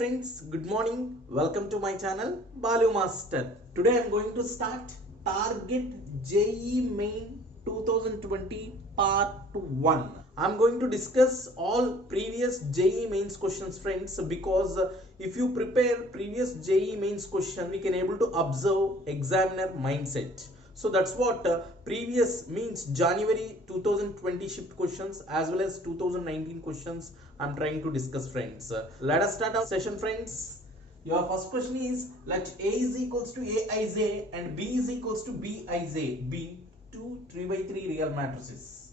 friends, good morning. Welcome to my channel Balu Master. Today I am going to start Target JEE Main 2020 Part 1. I am going to discuss all previous JEE Mains questions, friends, because if you prepare previous JEE Mains question, we can able to observe examiner mindset. So that's what previous means January 2020 shift questions as well as 2019 questions I'm trying to discuss, friends. Let us start our session, friends. Your first question is, let A is equals to Aij and B is equals to Bij be two 3 by 3 real matrices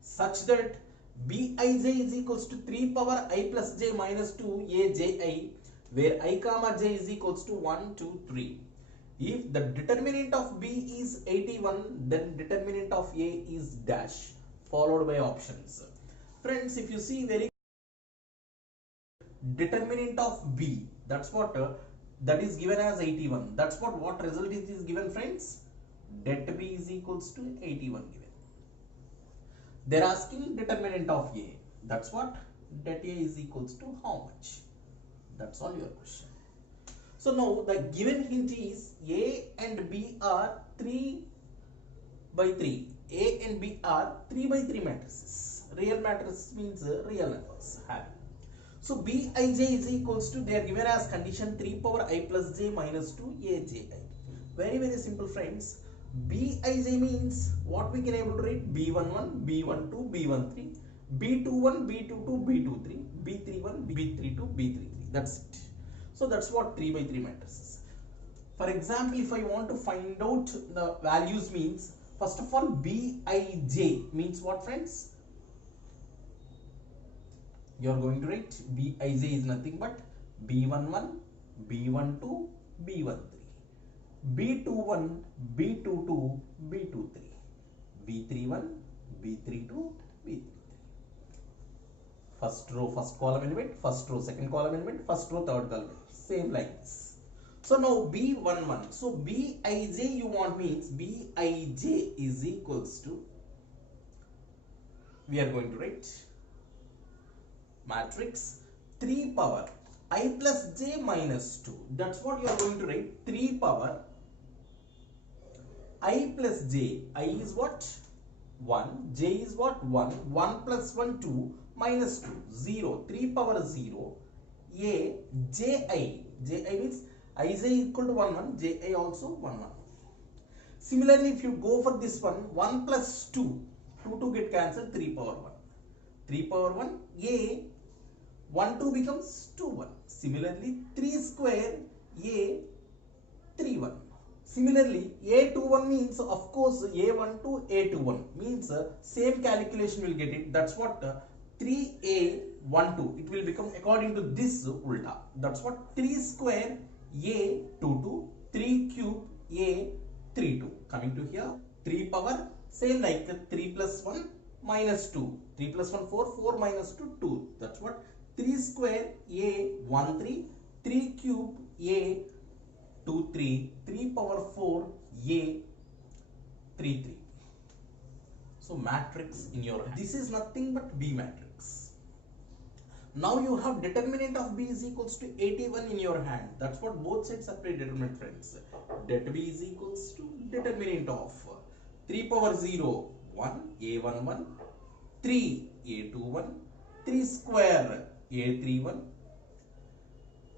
such that Bij is equals to 3 power I plus j minus 2 Aji, where I comma j is equals to 1, 2, 3. If the determinant of B is 81, then determinant of A is dash, followed by options. Friends, if you see very determinant of B, that's what that is given as 81. That's what result is given, friends. Det B is equals to 81 given. They're asking determinant of A. That's what det A is equals to how much. That's all your question. So now the given hint is A and B are 3 by 3. A and B are 3 by 3 matrices. Real matrices means real numbers having. So Bij is equals to, they are given as condition 3 power I plus j minus 2 Aji. Very simple, friends. Bij means what we can able to write: B11, B12, B13, B21, B22, B23, B31, B32, B33. That's it. So that's what 3 by 3 matrices. For example, if I want to find out the values means, first of all, Bij means what, friends? You are going to write Bij is nothing but B11, B12, B13, B21, B22, B23, B31, B32, B33. First row, first column element, first row, second column element, first row, third column, same like this. So now B11, so Bij you want means Bij is equals to, we are going to write matrix 3 power I plus j minus 2. That's what you are going to write, 3 power I plus j. I is what? 1. J is what? 1. 1 plus 1, 2. Minus 2, 0, 3 power 0, A, Ji. Ji means Ij equal to 1, 1, Ji also 1, 1. Similarly, if you go for this one, 1 plus 2, 2 get cancelled, 3 power 1. 3 power 1, A, 1, 2 becomes 2, 1. Similarly, 3 square, A, 3, 1. Similarly, A21 means, of course, A12, A21 means same calculation will get it. That's what 3A12, it will become according to this ulta. That's what 3 square A22, 3 cube A32. Coming to here, 3 power, same like 3 plus 1 minus 2. 3 plus 1, 4, 4 minus 2, 2. That's what 3 square A13, 3 cube A23, 3 power 4 A33. So matrix in your hand. This is nothing but B matrix. Now you have determinant of B is equals to 81 in your hand. That's what both sides are predetermined, friends. Det B is equals to determinant of 3 power 0, 1, A11, 3, A21, 3 square, A31,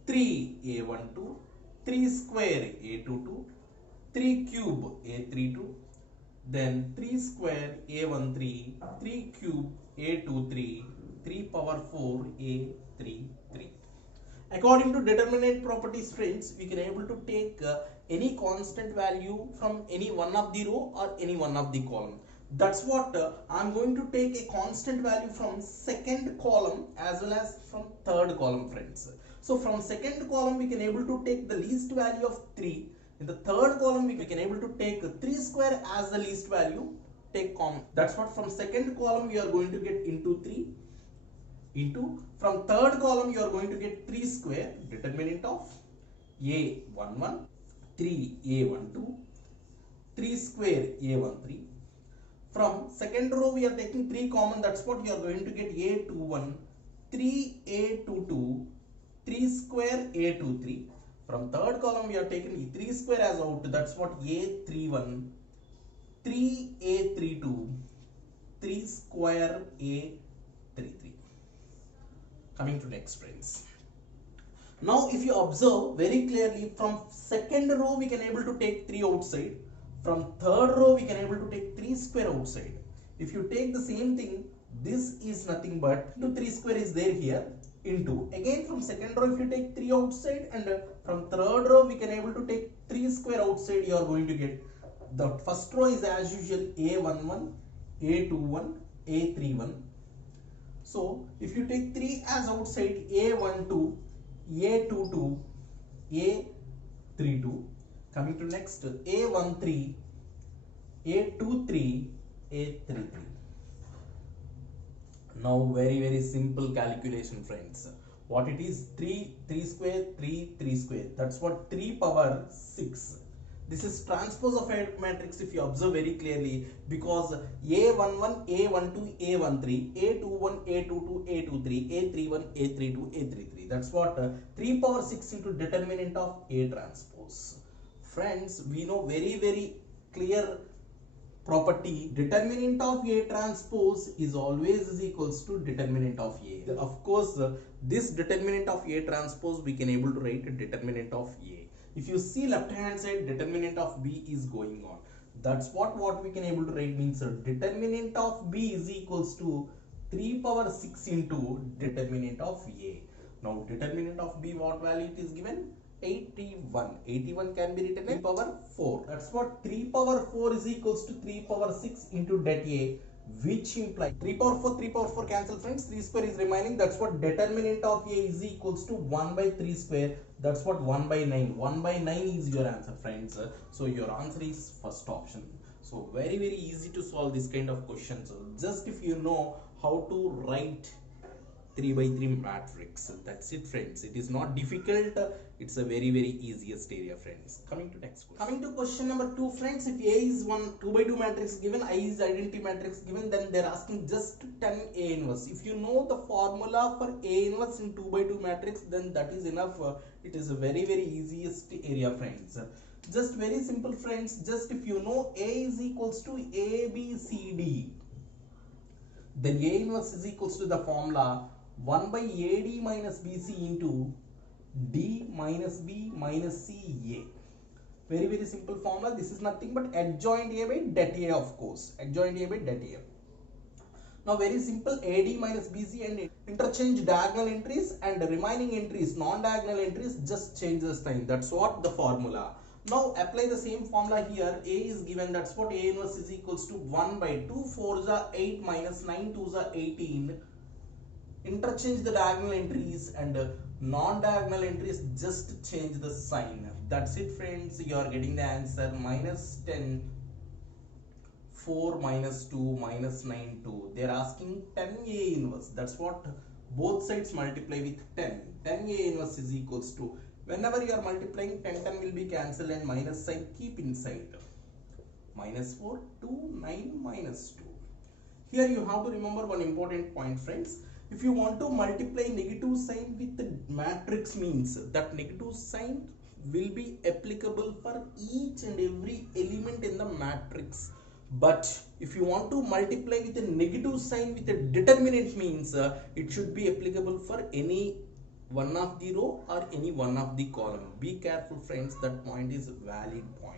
3, A12, 3 square, A22, 3 cube, A32, then 3 square, A13, 3 cube, A23, 3 power 4, A33. According to determinate properties, friends, we can able to take any constant value from any one of the row or any one of the column. That's what I'm going to take a constant value from second column as well as from third column, friends. So from second column we can able to take the least value of 3. In the third column we can able to take 3 square as the least value, take common. That's what from second column we are going to get into 3 into, from third column you are going to get 3 square, determinant of A11, 3 A12, 3 square A13. From second row we are taking 3 common, that's what you are going to get A21, 3 A22, 3 square A23. From third column we are taking 3 square as out, that's what A31, 3A32, 3 square A33. Coming to next, friends. Now if you observe very clearly, from second row we can able to take 3 outside, from third row we can able to take 3 square outside. If you take the same thing, this is nothing but 3 square is there here, into again from second row if you take 3 outside, and from third row we can able to take 3 square outside, you are going to get the first row is as usual A11, A21, A31. So if you take 3 as outside, A12, A22, A32. Coming to next, A13, A23, A33. Now very simple calculation, friends. What it is, 3 square, 3 square. That's what 3 power 6. This is transpose of a matrix if you observe very clearly, because A11, A12, A13, A21, A22, A23, A31, A32, A33. That's what 3 power 6 into determinant of A transpose. Friends, we know very clear property, determinant of A transpose is always is equals to determinant of A. Of course, this determinant of A transpose we can able to write determinant of A. If you see left hand side, determinant of B is going on. That's what we can able to write means determinant of B is equals to 3 power 6 into determinant of A. Now determinant of B, what value it is given? 81. 81 can be written 3 power 4. That's what 3 power 4 is equals to 3 power 6 into det A, which implies 3 power 4 cancel, friends. 3 square is remaining. That's what determinant of A is equals to 1 by 3 square. That's what 1 by 9. 1 by 9 is your answer, friends. So your answer is first option. So very easy to solve this kind of questions. Just if you know how to write 3 by 3 matrix, that's it, friends. It is not difficult. It's a very easiest area, friends. Coming to next question. Coming to question number 2, friends. If A is 2 by 2 matrix given, I is identity matrix given, then they're asking just 10 A inverse. If you know the formula for A inverse in 2 by 2 matrix, then that is enough. It is a very easiest area, friends. Just very simple, friends. Just if you know A is equals to A, B, C, D, then A inverse is equals to the formula 1 by AD minus BC into D minus B minus C A. Very simple formula. This is nothing but adjoint A by det A, of course. Adjoint A by det A. Now very simple, AD minus BC and interchange diagonal entries, and remaining entries, non-diagonal entries, just change the sign. That's what the formula. Now apply the same formula here. A is given, that's what A inverse is equals to 1 by 2 4s are 8 minus 9 2s are 18. Interchange the diagonal entries, and non-diagonal entries, just change the sign. That's it, friends. You are getting the answer minus 10, 4 minus 2 minus 9 2. They are asking 10 A inverse. That's what both sides multiply with 10. 10 A inverse is equals to, whenever you are multiplying, 10 will be cancelled and minus sign keep inside. Minus 4, 2, 9, minus 2. Here you have to remember one important point, friends. If you want to multiply negative sign with the matrix, means that negative sign will be applicable for each and every element in the matrix. But if you want to multiply with a negative sign with a determinant, means it should be applicable for any one of the row or any one of the column. Be careful, friends. That point is a valid point.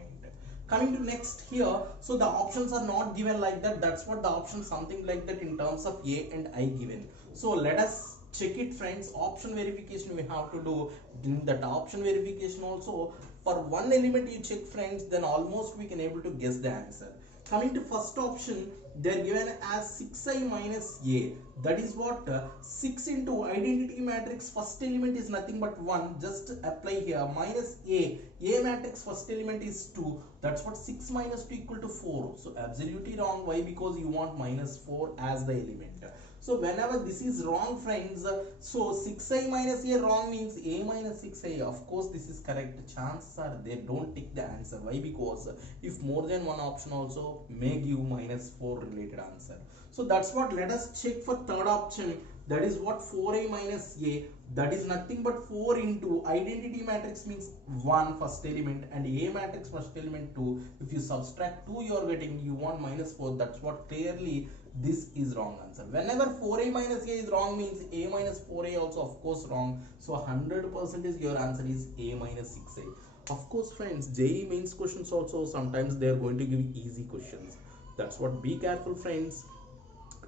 Coming to next here, so the options are not given like that. That's what the option something like that in terms of A and I given. So let us check it, friends. Option verification we have to do. In that option verification also, for one element you check, friends, then almost we can able to guess the answer. Coming to first option, they are given as 6i minus A. That is what 6 into identity matrix, first element is nothing but 1. Just apply here minus A. A matrix first element is 2. That's what 6 minus 2 equal to 4. So absolutely wrong. Why? Because you want minus 4 as the element. So whenever this is wrong, friends, so 6i minus A wrong means A minus 6i. Of course this is correct. Chances are they don't take the answer. Why? Because if more than one option also may give minus 4 related answer. So that's what, let us check for third option. that is what 4a minus a, that is nothing but 4 into identity matrix means 1 first element and a matrix first element 2. If you subtract 2 you are getting, you want minus 4. That's what clearly this is wrong answer. Whenever 4a minus a is wrong means a minus 4a also of course wrong. So 100% is your answer is a minus 6a. Of course friends, JEE mains questions also sometimes they are going to give easy questions. That's what, be careful friends.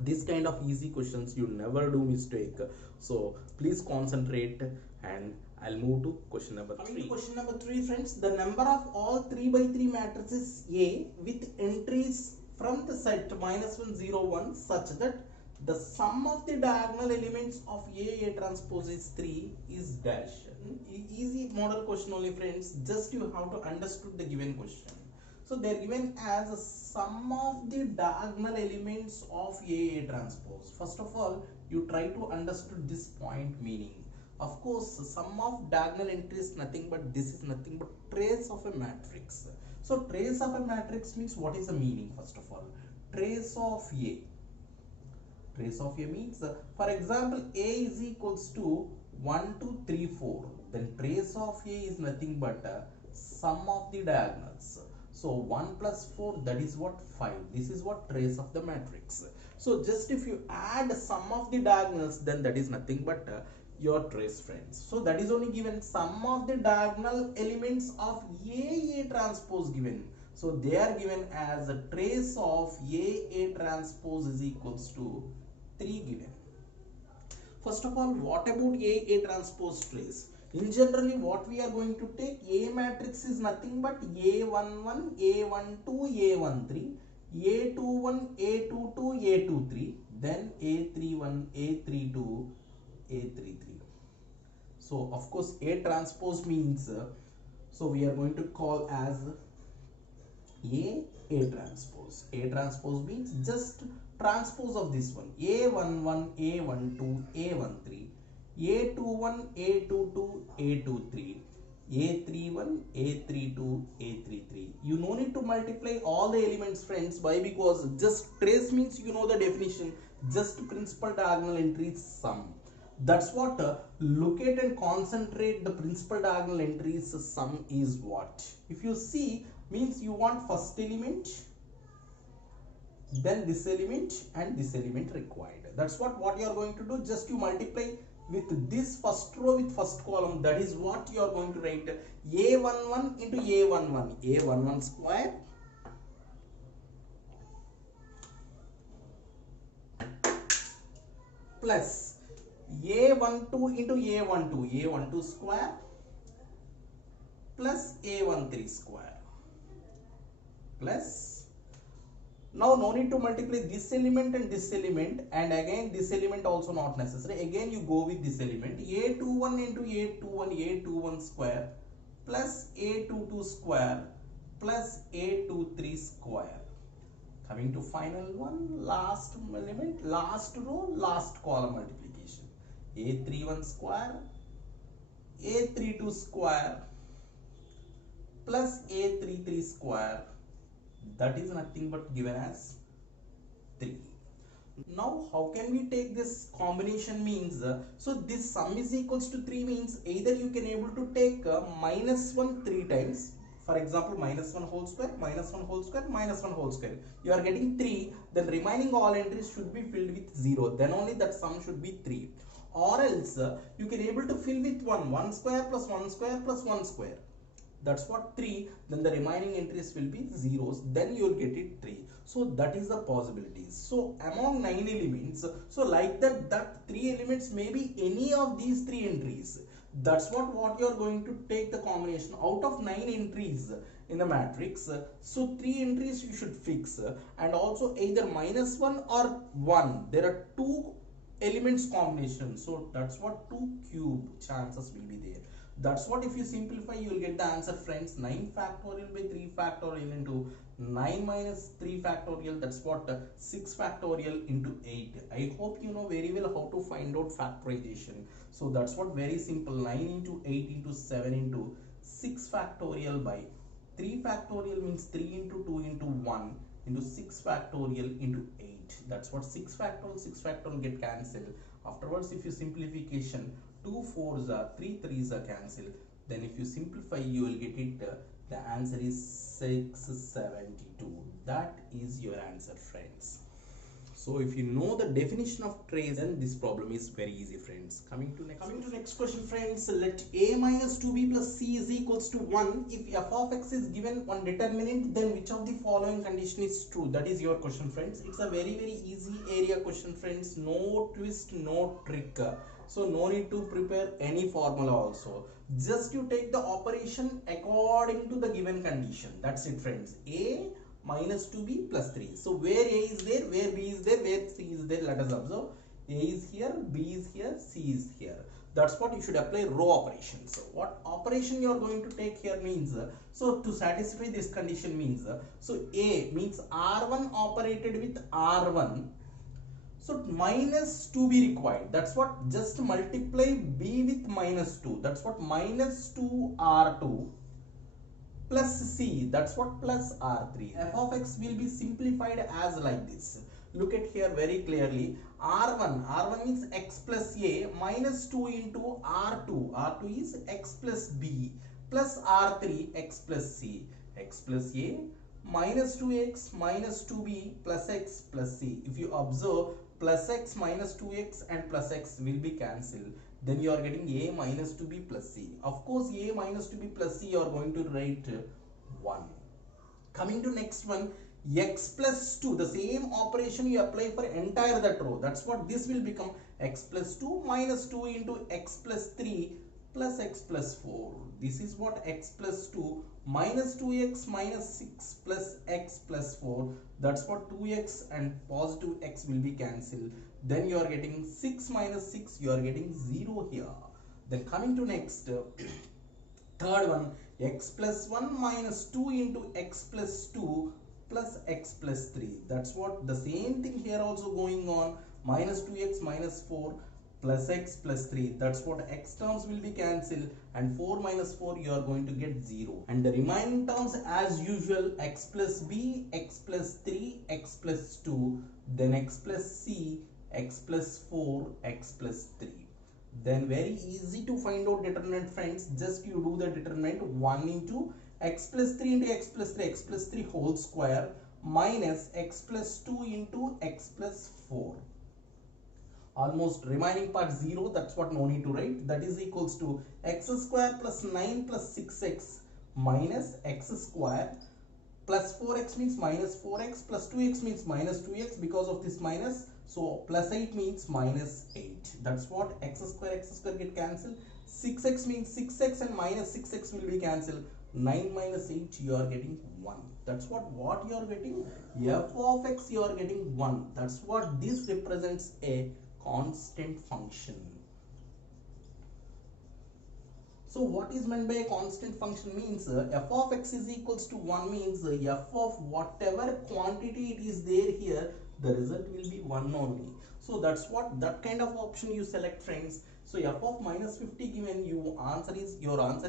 This kind of easy questions you never do mistake. So please concentrate, and I'll move to question number 3. Coming to question number 3 friends, the number of all 3 by 3 matrices A with entries from the set -1 0 1 such that the sum of the diagonal elements of A transpose is 3 is dash. Easy model question only friends, just you have to understood the given question. So they are given as a sum of the diagonal elements of A transpose. First of all, you try to understood this point meaning. Of course, sum of diagonal entries nothing but this is nothing but trace of a matrix. So trace of a matrix means what is the meaning? First of all, trace of A. Trace of A means, for example, A is equals to 1 2 3 4. Then trace of A is nothing but sum of the diagonals. So 1 plus 4, that is what 5. This is what trace of the matrix. So just if you add sum of the diagonals, then that is nothing but your trace friends. So that is only given sum of the diagonal elements of A transpose given. So they are given as a trace of A transpose is equals to 3 given. First of all, what about A transpose trace? In generally, what we are going to take, A matrix is nothing but A11, A12, A13, A21, A22, A23, then A31, A32, A33. So of course A transpose means, so we are going to call as A transpose. A transpose means just transpose of this one, A11, A12, A13, A21, A22, A23, A31, A32, A33. You no need to multiply all the elements friends. Why? Because just trace means you know the definition, just principal diagonal entries sum. That's what locate and concentrate the principal diagonal entries sum is what. If you see, means you want first element, then this element and this element required. That's what you are going to do. Just you multiply with this first row with first column. That is what you are going to write, A11 into A11, A11 square plus A12 into A12, A12 square plus A13 square plus, now no need to multiply this element and this element, and again this element also not necessary. Again you go with this element, A21 into A21, A21 square plus A22 square plus A23 square. Coming to final one, last element, last row, last column multiplication, A31 square, A32 square plus A33 square, that is nothing but given as 3. Now how can we take this combination means, so this sum is equals to 3 means either you can able to take -1 3 times. For example, -1 whole square, -1 whole square, -1 whole square. You are getting 3, then remaining all entries should be filled with 0. Then only that sum should be 3. Or else you can able to fill with 1 square plus 1 square plus 1 square. That's what 3. Then the remaining entries will be zeros. Then you will get it 3. So that is the possibilities. So among 9 elements, so like that 3 elements may be any of these 3 entries. That's what you are going to take the combination out of 9 entries in the matrix. So 3 entries you should fix, and also either -1 or 1. There are 2 elements combination. So that's what 2 cube chances will be there. That's what if you simplify you will get the answer friends. 9 factorial by 3 factorial into 9 minus 3 factorial, that's what 6 factorial into 8. I hope you know very well how to find out factorization. So that's what very simple, 9 into 8 into 7 into 6 factorial by 3 factorial means 3 into 2 into 1 into 6 factorial into 8. That's what 6 factorial get cancelled. Afterwards, if you simplification, 2 4s are 3 3s are cancelled. Then if you simplify, you will get it. The answer is 672. That is your answer, friends. So if you know the definition of trace, then this problem is very easy, friends. Coming to next question, friends. Let a minus 2b plus c is equals to 1. If f of x is given one determinant, then which of the following condition is true? That is your question, friends. It's a very easy area question, friends. No twist, no trick. So no need to prepare any formula also. Just you take the operation according to the given condition. That's it, friends. A minus 2b plus 3. So where a is there, where b is there, where c is there, let us observe. A is here, b is here, c is here. That's what you should apply row operation. So what operation you are going to take here means, so to satisfy this condition means, so a means r1 operated with r1, so minus 2b required. That's what, just multiply b with minus 2. That's what, minus 2r2 plus c, that's what, plus r3. F of x will be simplified as like this. Look at here very clearly. R1 means x plus a minus 2 into r2 is x plus b plus r3 x plus c. X plus a minus 2x minus 2b plus x plus c. If you observe, plus x minus 2x and plus x will be cancelled. Then you are getting a minus 2b plus c. Of course, a minus 2b plus c you are going to write 1. Coming to next one, x plus 2. The same operation you apply for entire that row. That's what this will become, x plus 2 minus 2 into x plus 3 plus x plus 4. This is what, x plus 2 minus 2x minus 6 plus x plus 4. That's what, 2x and positive x will be cancelled. Then you are getting 6 minus 6, you are getting 0 here. Then coming to next, third one, x plus 1 minus 2 into x plus 2 plus x plus 3. That's what, the same thing here also going on, minus 2x minus 4 plus x plus 3. That's what, x terms will be cancelled and 4 minus 4 you are going to get 0. And the remaining terms as usual, x plus b, x plus 3, x plus 2, then x plus c, x plus 4, x plus 3. Then very easy to find out determinant, friends. Just you do the determinant, 1 into x plus 3 into x plus 3 whole square minus x plus 2 into x plus 4. Almost remaining part 0, that's what, no need to write. That is equals to x square plus 9 plus 6x minus x square plus 4x means minus 4x plus 2x means minus 2x because of this minus. So plus 8 means minus 8. That's what, x square get cancelled. 6x means 6x and minus 6x will be cancelled. 9 minus 8 you are getting 1. That's what you are getting, f of x you are getting 1. That's what, this represents a constant function. So what is meant by a constant function means, f of x is equals to 1 means, f of whatever quantity it is there here, the result will be 1 only. So that's what, that kind of option you select, friends. So f of minus 50 given, your answer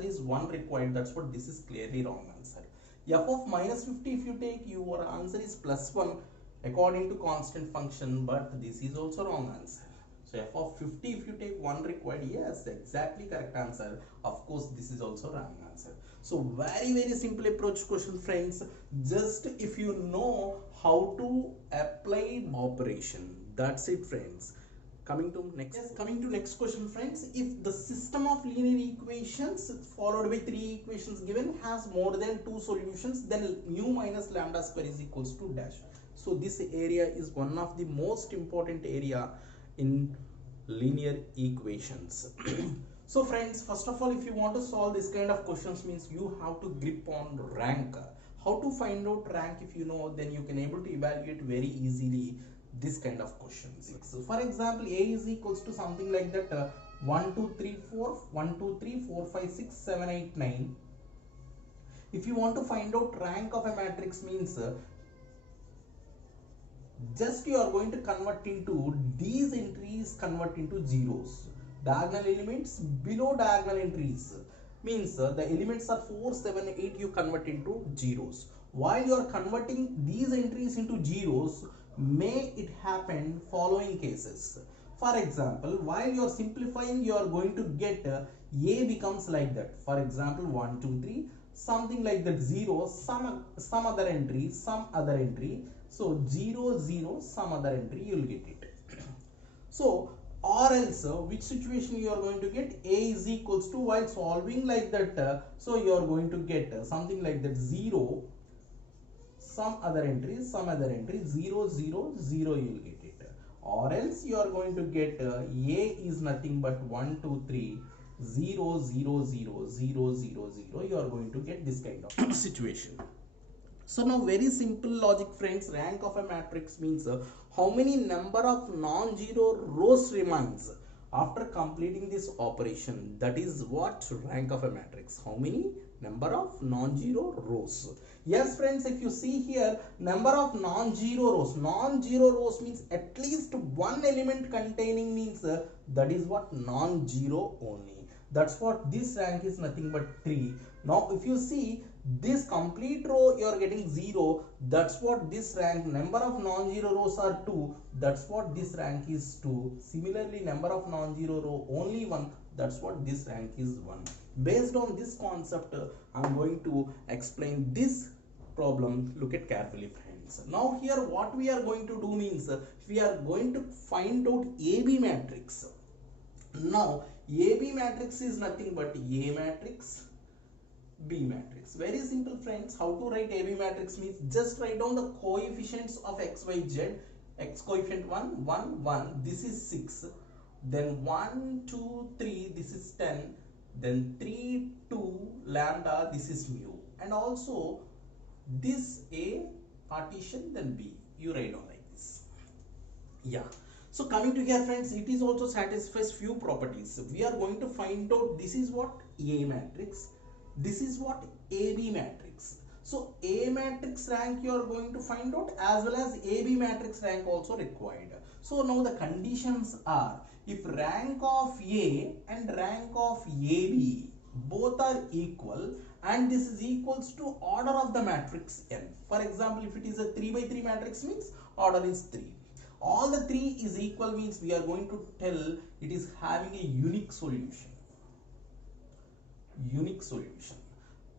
is 1 required. That's what, this is clearly wrong answer. F of minus 50 if you take, your answer is plus 1 according to constant function, but this is also wrong answer. So f of 50 if you take 1 required, yes, exactly correct answer. Of course, this is also wrong answer. So very simple approach question, friends. Just if you know how to apply operation, that's it, friends. Coming to next question, friends. If the system of linear equations followed by 3 equations given has more than 2 solutions, then mu minus lambda square is equals to dash. So this area is one of the most important area in linear equations. So friends, first of all, if you want to solve this kind of questions means you have to grip on rank. How to find out rank, if you know, then you can able to evaluate very easily this kind of questions. So for example, a is equals to something like that, 1 2 3 4 1 2 3 4 5 6 7 8 9. If you want to find out rank of a matrix means, just you are going to convert into these entries, convert into zeros. Diagonal elements below diagonal entries means, the elements are 4 7 8, you convert into zeros. While you are converting these entries into zeros, may it happen following cases. For example, while you are simplifying, you are going to get A becomes like that. For example, 1, 2, 3, something like that. 0, some other entry, some other entry. So 0, 0, some other entry, you will get it. So, or else, which situation you are going to get? A is equals to, while solving like that, so you are going to get something like that. 0, some other entry, 0, 0, 0, you will get it. Or else you are going to get A is nothing but 1, 2, 3, 0, 0, 0, 0, 0, 0. You are going to get this kind of situation. So now very simple logic, friends. Rank of a matrix means how many number of non-zero rows remains after completing this operation. That is what rank of a matrix. How many number of non-zero rows. Yes, friends, if you see here, number of non-zero rows. Non-zero rows means at least one element containing means that is what non-zero only. That's what this rank is nothing but 3. Now if you see this complete row, you are getting 0. That's what this rank. Number of non-zero rows are 2. That's what this rank is 2. Similarly, number of non-zero row only 1. That's what this rank is 1. Based on this concept, I'm going to explain this problem. Look at carefully, friends. Now here what we are going to do means we are going to find out AB matrix. Now AB matrix is nothing but A matrix, B matrix. Very simple, friends. How to write AB matrix means just write down the coefficients of x, y, z. X coefficient 1, 1, 1. This is 6. Then 1, 2, 3. This is 10. Then 3, 2, lambda. This is mu. And also this A partition, then B. You write down like this. Yeah. So coming to here, friends, it is also satisfies few properties. We are going to find out this is what A matrix. This is what AB matrix. So A matrix rank you are going to find out, as well as AB matrix rank also required. So now the conditions are, if rank of A and rank of AB both are equal and this is equals to order of the matrix n. For example, if it is a 3 by 3 matrix means order is 3. All the 3 is equal means we are going to tell it is having a unique solution. Unique solution.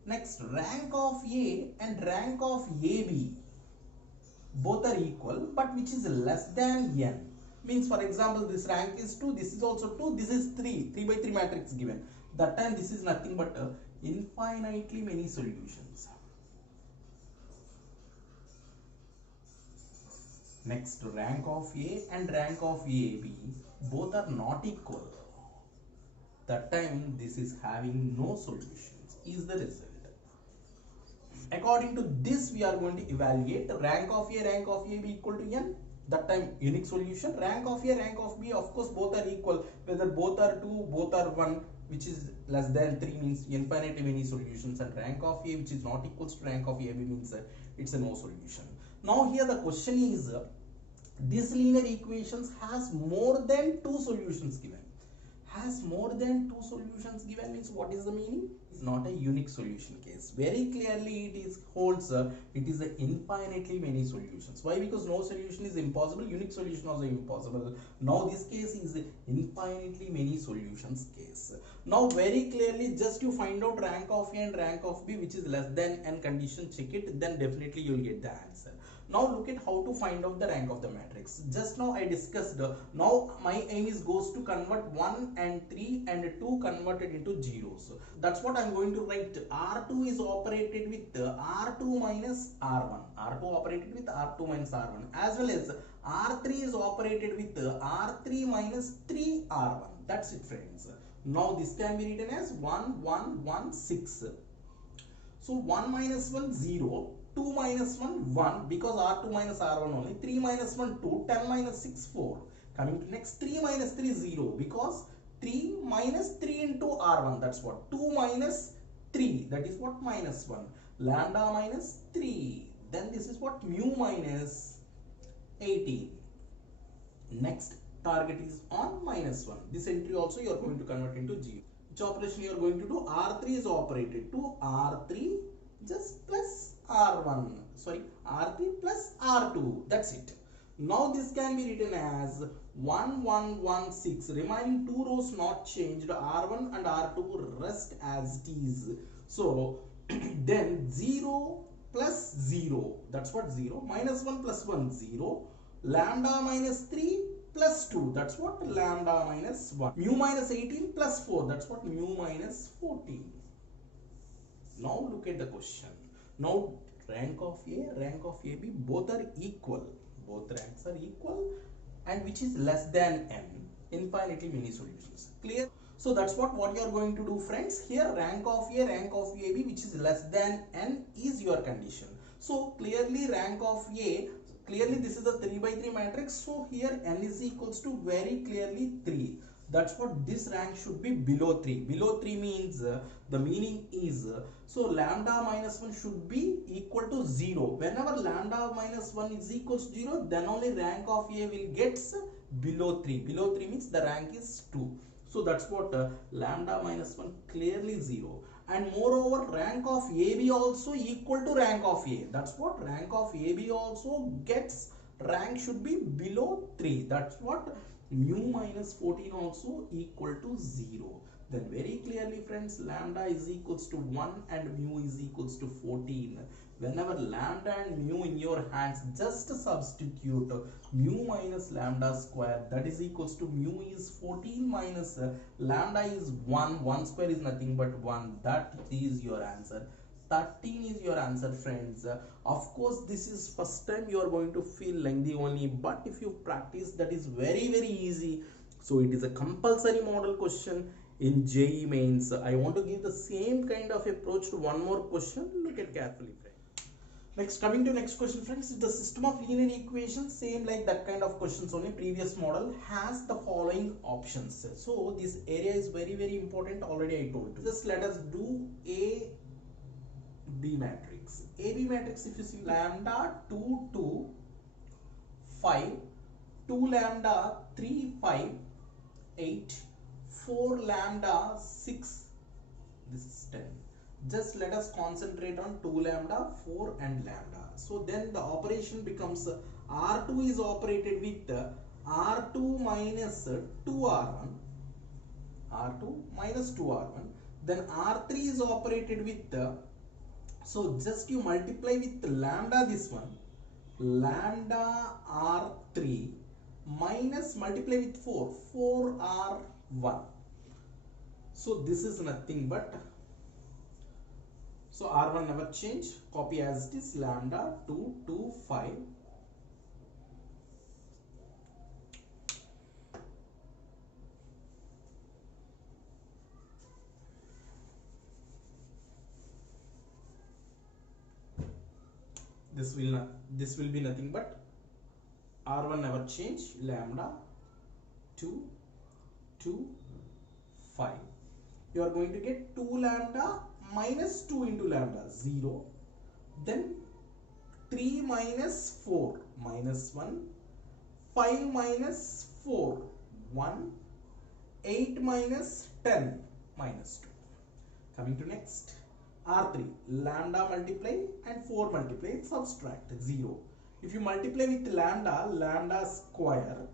Next, rank of A and rank of AB both are equal, but which is less than n. Means, for example, this rank is 2, this is also 2, this is 3 by 3 matrix given. That time this is nothing but infinitely many solutions. Next, rank of A and rank of AB both are not equal. That time this is having no solutions is the result. According to this, we are going to evaluate rank of A, rank of AB equal to n. That time unique solution. Rank of A, rank of B, of course both are equal. Whether both are 2, both are 1, which is less than 3 means infinitely many solutions. And rank of A which is not equals to rank of AB means it's a no solution. Now here the question is, this linear equations has more than 2 solutions given. Has more than 2 solutions given means what is the meaning? It's not a unique solution case. Very clearly it is holds it is a infinitely many solutions. Why? Because no solution is impossible, unique solution also impossible. Now this case is infinitely many solutions case. Now very clearly just you find out rank of A and rank of B which is less than n condition, check it, then definitely you will get the answer. Now look at how to find out the rank of the matrix. Just now I discussed, now my aim is goes to convert 1 and 3 and 2 converted into zeros. That's what I'm going to write. R2 is operated with R2 minus R1. R2 operated with R2 minus R1, as well as R3 is operated with R3 minus 3R1. That's it, friends. Now this can be written as 1, 1, 1, 6. So 1 minus 1, 0. 2 minus 1, 1, because R2 minus R1 only. 3 minus 1, 2. 10 minus 6, 4. Coming to next, 3 minus 3, 0, because 3 minus 3 into R1, that's what. 2 minus 3, that is what, minus 1. Lambda minus 3, then this is what, mu minus 18. Next target is on minus 1. This entry also you are going to convert into 0. Which operation you are going to do? R3 is operated to R3 just plus R1, sorry, R3 plus R2, that's it. Now this can be written as 1 1 1 6, remaining two rows not changed, R1 and R2 rest as it is. So then 0 plus 0, that's what 0, minus 1 plus 1 0, lambda minus 3 plus 2, that's what lambda minus 1, mu minus 18 plus 4, that's what mu minus 14. Now look at the question. Now rank of A, rank of AB, both are equal. Both ranks are equal, and which is less than n, infinitely many solutions. Clear? So that's what you are going to do, friends. Here rank of A, rank of AB, which is less than n is your condition. So clearly rank of A, clearly this is a 3 by 3 matrix. So here n is equals to very clearly 3. That's what this rank should be below 3. Below 3 means the meaning is so lambda minus 1 should be equal to 0. Whenever lambda minus 1 is equals to 0, then only rank of A will gets below 3. Below 3 means the rank is 2. So that's what lambda minus 1 clearly 0. And moreover, rank of AB also equal to rank of A. That's what rank of AB also gets, rank should be below 3. That's what mu minus 14 also equal to 0. Then very clearly, friends, lambda is equals to 1 and mu is equals to 14. Whenever lambda and mu in your hands, just substitute mu minus lambda square, that is equals to mu is 14 minus lambda is 1. 1 square is nothing but 1. That is your answer. 13 is your answer, friends. Of course, this is first time you are going to feel lengthy only, but if you practice, that is very easy. So it is a compulsory model question in JEE mains. I want to give the same kind of approach to one more question. Look at carefully, friends. Next, coming to next question, friends, the system of linear equations, same like that kind of questions only, previous model, has the following options. So this area is very important, already I told you. Just let us do A B matrix. AB matrix, if you see lambda 2 2 5, 2 lambda 3 5 8, 4 lambda 6, this is 10. Just let us concentrate on 2 lambda, 4 and lambda. So then the operation becomes R2 is operated with R2 minus 2R1, R2 minus 2R1. Then R3 is operated with so just you multiply with lambda this one, lambda R3 minus multiply with 4, 4R1. So this is nothing but, so R1 never change, copy as it is, lambda 2 2 5. This will be nothing but R1 never change, lambda 2 2 5. You are going to get 2 lambda minus 2 into lambda 0, then 3 minus 4 minus 1, 5 minus 4 1, 8 minus 10 minus 2. Coming to next, R3, lambda multiply and 4 multiply, subtract 0. If you multiply with lambda, lambda square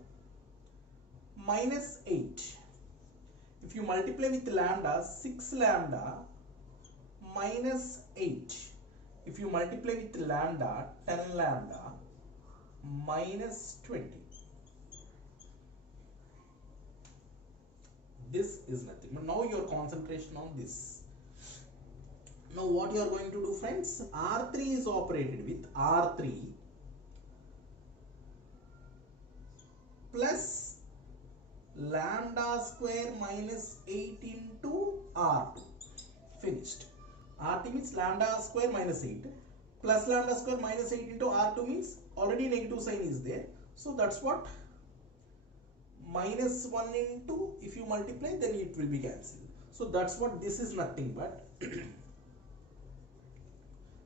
minus 8. If you multiply with lambda, 6 lambda minus 8. If you multiply with lambda, 10 lambda minus 20. This is nothing. But now your concentration on this. Now what you are going to do, friends? R3 is operated with R3 plus lambda square minus 8 into R2. Finished. R3 means lambda square minus 8 plus lambda square minus 8 into R2 means already negative sign is there. So that's what minus 1 into, if you multiply then it will be cancelled. So that's what this is nothing but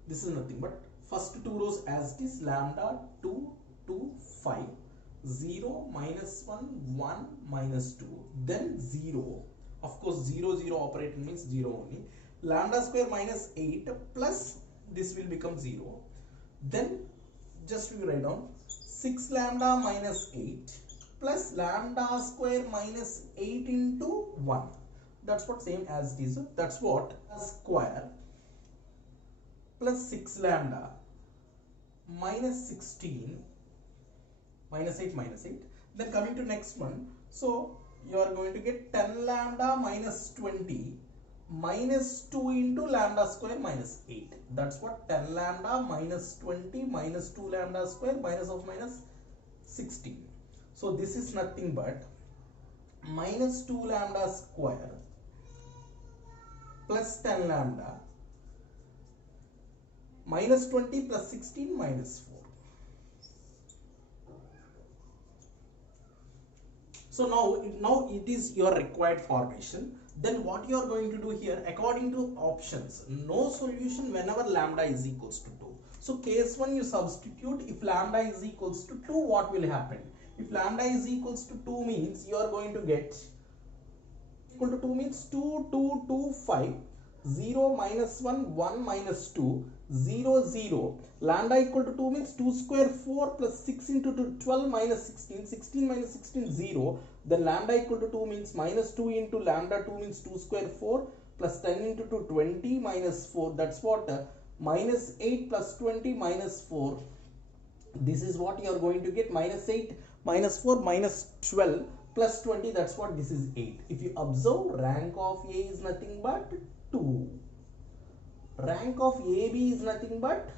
this is nothing but first two rows as it is, lambda 2 2 5, 0 minus 1 1 minus 2, then 0. Of course 0 0 operator means 0 only. Lambda square minus 8 plus this will become 0. Then just we write down 6 lambda minus 8 plus lambda square minus 8 into 1. That's what same as it is. That's what square plus 6 lambda minus 16 minus 8 minus 8. Then coming to next one. So you are going to get 10 lambda minus 20 minus 2 into lambda square minus 8. That's what 10 lambda minus 20 minus 2 lambda square minus of minus 16. So this is nothing but minus 2 lambda square plus 10 lambda minus 20 plus 16 minus 4. So now it is your required formation. Then what you are going to do here, according to options, no solution whenever lambda is equals to 2. So case 1 you substitute. If lambda is equals to 2, what will happen? If lambda is equals to 2 means you are going to get equal to 2 means 2, 2, 2, 5, 0 minus 1, 1 minus 2, 0, 0. Lambda equal to 2 means 2 square 4 plus 6 into 2, 12 minus 16, 16 minus 16, 0. Then lambda equal to 2 means minus 2 into lambda 2 means 2 square 4 plus 10 into 2, 20 minus 4. That's what minus 8 plus 20 minus 4. This is what you are going to get, minus 8 minus 4 minus 12 plus 20. That's what this is 8. If you observe, rank of A is nothing but 2. Rank of AB is nothing but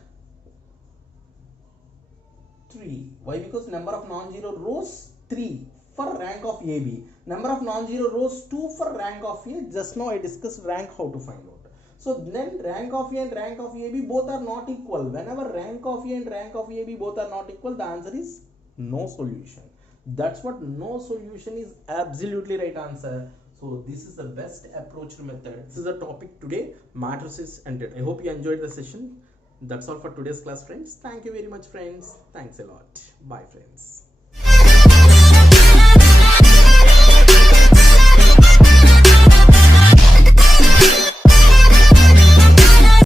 3. Why? Because number of non-zero rows 3 for rank of AB. Number of non-zero rows 2 for rank of A. Just now I discussed rank, how to find out. So then rank of A and rank of AB both are not equal. Whenever rank of A and rank of AB both are not equal, the answer is no solution. That's what no solution is absolutely right answer. So this is the best approach method. This is the topic today, matrices and data. I hope you enjoyed the session. That's all for today's class, friends. Thank you very much, friends. Thanks a lot. Bye, friends.